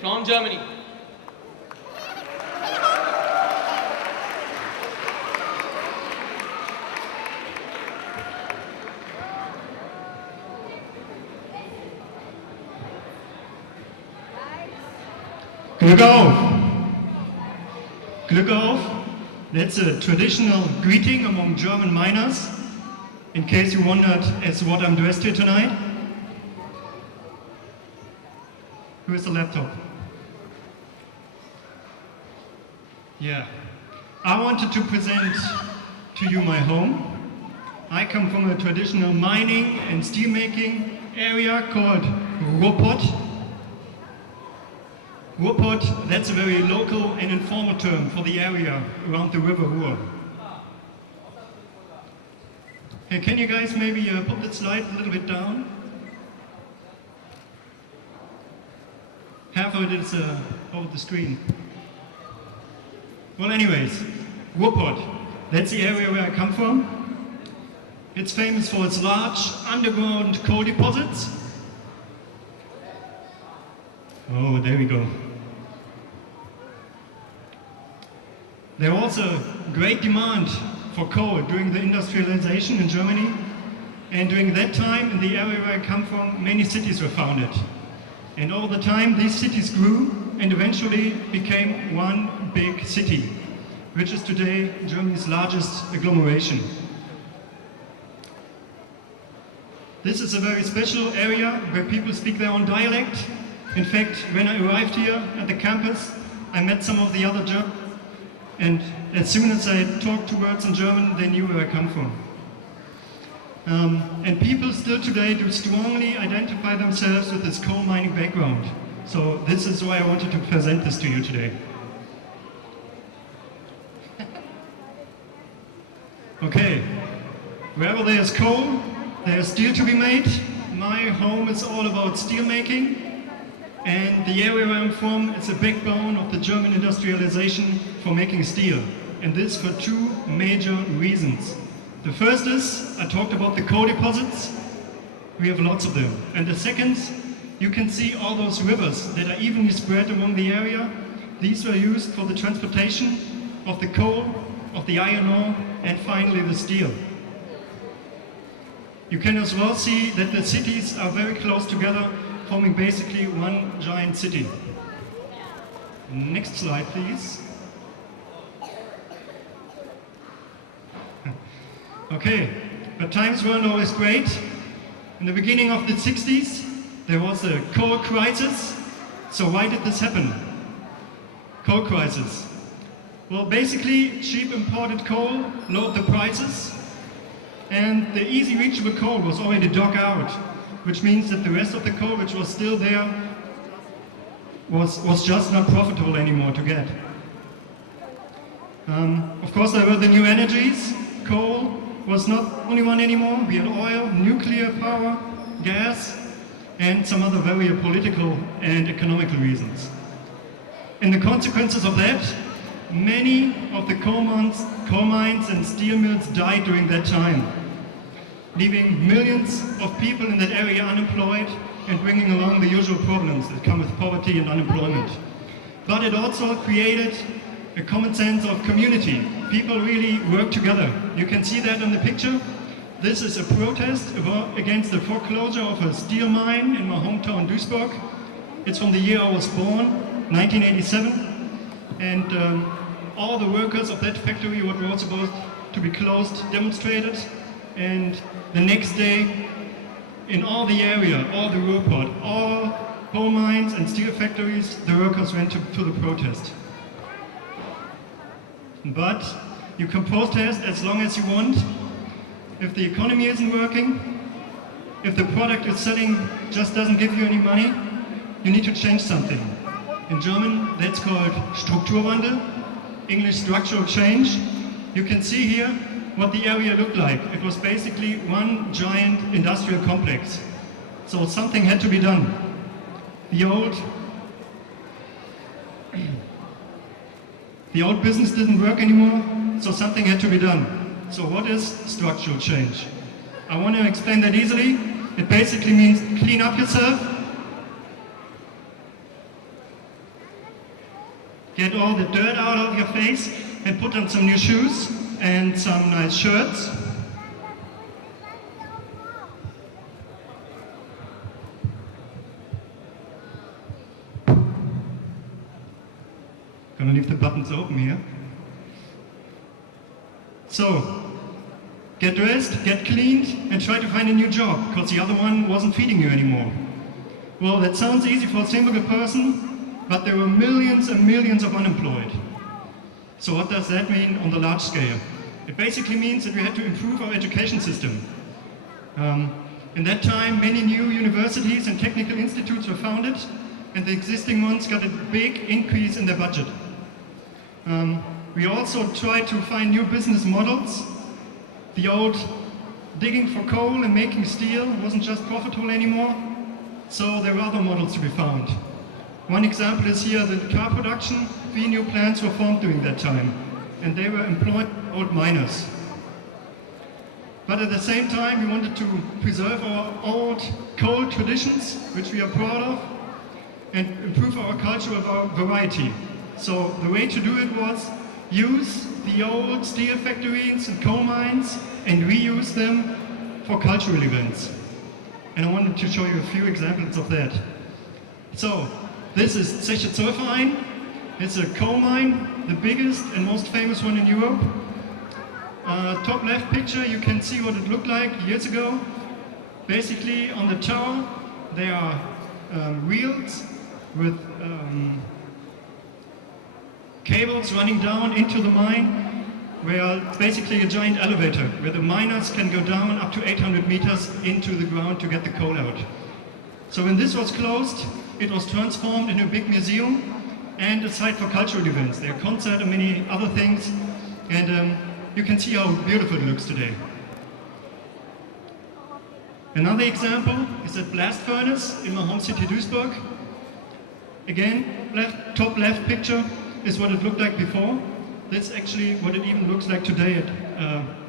from Germany. Glück auf! Glück auf! That's a traditional greeting among German miners. In case you wondered as to what I'm dressed here tonight. Who is the laptop? Yeah. I wanted to present to you my home. I come from a traditional mining and steelmaking area called Ruhrpott. Ruhrpott, that's a very local and informal term for the area around the river Ruhr. Hey, can you guys maybe put the slide a little bit down? Half of it is over the screen. Well, anyways, Ruhrpott, that's the area where I come from. It's famous for its large underground coal deposits. Oh, there we go. There was a great demand for coal during the industrialization in Germany, and during that time in the area where I come from, many cities were founded. And over the time these cities grew and eventually became one big city, which is today Germany's largest agglomeration. This is a very special area where people speak their own dialect. In fact, when I arrived here at the campus, I met some of the other Germans, and as soon as I talked two words in German, they knew where I come from. And people still today do strongly identify themselves with this coal mining background. So this is why I wanted to present this to you today. Okay, wherever there's coal, there's steel to be made. My home is all about steel making. And the area where I'm from is a backbone of the German industrialization for making steel. And this for two major reasons. The first is, I talked about the coal deposits. We have lots of them. And the second, you can see all those rivers that are evenly spread along the area. These were used for the transportation of the coal, of the iron ore, and finally the steel. You can as well see that the cities are very close together, forming basically one giant city. Next slide, please. Okay, but times weren't always great. In the beginning of the 60s, there was a coal crisis. So why did this happen? Coal crisis. Well, basically, cheap imported coal lowered the prices, and the easy reachable coal was already dug out, which means that the rest of the coal, which was still there, was just not profitable anymore to get. Of course, there were the new energies. Coal was not only one anymore. We had oil, nuclear power, gas, and some other very political and economical reasons. And the consequences of that, many of the coal mines and steel mills died during that time, leaving millions of people in that area unemployed and bringing along the usual problems that come with poverty and unemployment. But it also created a common sense of community. People really work together. You can see that in the picture. This is a protest against the foreclosure of a steel mine in my hometown Duisburg. It's from the year I was born, 1987. And all the workers of that factory, what were supposed to be closed, demonstrated. And the next day, in all the area, all the Ruhrpott, all coal mines and steel factories, the workers went to the protest. But you can protest as long as you want. If the economy isn't working, if the product you're selling just doesn't give you any money, you need to change something. In German, that's called Strukturwandel, English structural change. You can see here what the area looked like. It was basically one giant industrial complex. So something had to be done. The old business didn't work anymore, so something had to be done. So what is structural change? I want to explain that easily. It basically means clean up yourself, get all the dirt out of your face and put on some new shoes and some nice shirts. Gonna leave the buttons open here. So, get dressed, get cleaned, and try to find a new job, because the other one wasn't feeding you anymore. Well, that sounds easy for a single person, but there were millions and millions of unemployed. So what does that mean on the large scale? It basically means that we had to improve our education system. In that time, many new universities and technical institutes were founded, and the existing ones got a big increase in their budget. We also tried to find new business models. The old digging for coal and making steel wasn't just profitable anymore, so there were other models to be found. One example is here the car production. 3 new plants were formed during that time, and they were employed old miners. But at the same time, we wanted to preserve our old coal traditions, which we are proud of, and improve our culture of our variety. So the way to do it was use the old steel factories and coal mines and reuse them for cultural events. And I wanted to show you a few examples of that. So this is Zeche Zollverein. It's a coal mine, the biggest and most famous one in Europe. Top left picture, you can see what it looked like years ago. Basically on the tower there are wheels with cables running down into the mine, where it's basically a giant elevator where the miners can go down up to 800 meters into the ground to get the coal out. So when this was closed, it was transformed into a big museum and a site for cultural events. There are concerts and many other things, and you can see how beautiful it looks today. Another example is a blast furnace in my home city Duisburg. Again, top left picture is what it looked like before. That's actually what it even looks like today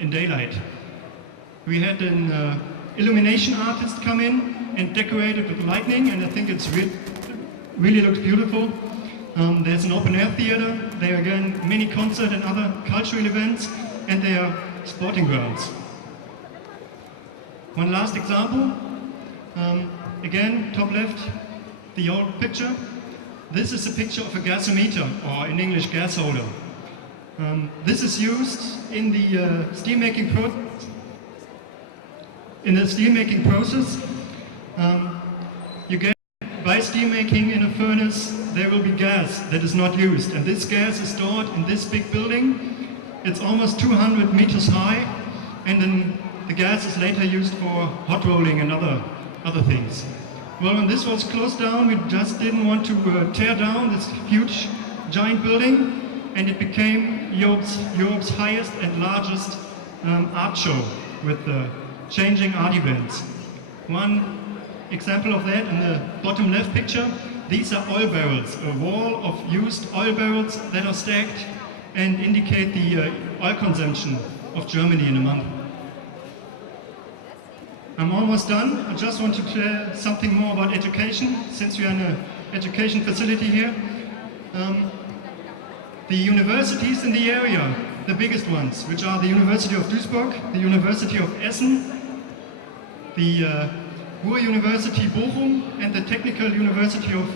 in daylight. We had an illumination artist come in and decorate it with lightning, and I think it's really looks beautiful. There's an open air theater. There are again many concerts and other cultural events, and there are sporting grounds. One last example. Again, top left, the old picture. This is a picture of a gasometer, or in English, gas holder. This is used in the steelmaking process. You get by steelmaking in a furnace, there will be gas that is not used, and this gas is stored in this big building. It's almost 200 meters high, and then the gas is later used for hot rolling and other things. Well, when this was closed down, we just didn't want to tear down this huge, giant building, and it became Europe's highest and largest art show with changing art events. One example of that in the bottom left picture, these are oil barrels, a wall of used oil barrels that are stacked and indicate the oil consumption of Germany in a month. I'm almost done. I just want to share something more about education, since we are in an education facility here. The universities in the area, the biggest ones, which are the University of Duisburg, the University of Essen, the Ruhr University Bochum, and the Technical University of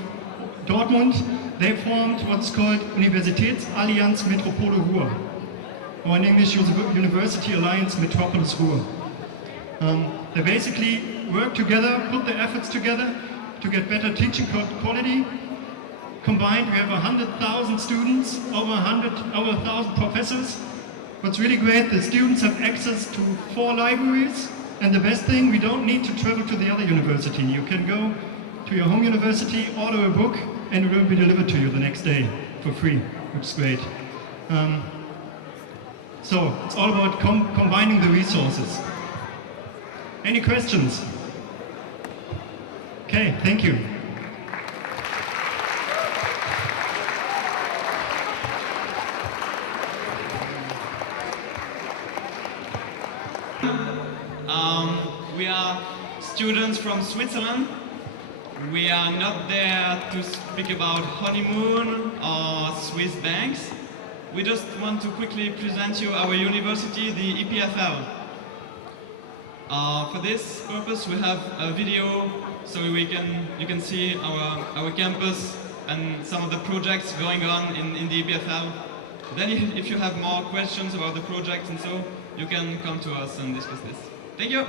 Dortmund, they formed what's called Universitätsallianz Metropole Ruhr, or in English, University Alliance Metropolis Ruhr. They basically work together, put their efforts together to get better teaching quality. Combined, we have 100,000 students, over 1,000 professors. What's really great, the students have access to 4 libraries, and the best thing, we don't need to travel to the other university. You can go to your home university, order a book, and it will be delivered to you the next day for free, which is great. So it's all about combining the resources. Any questions? Okay, thank you. We are students from Switzerland. We are not there to speak about honeymoon or Swiss banks. We just want to quickly present you our university, the EPFL. For this purpose, we have a video so you can see our campus and some of the projects going on in the EPFL. Then if you have more questions about the project and so, you can come to us and discuss this. Thank you.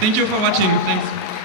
Thank you for watching. Thanks.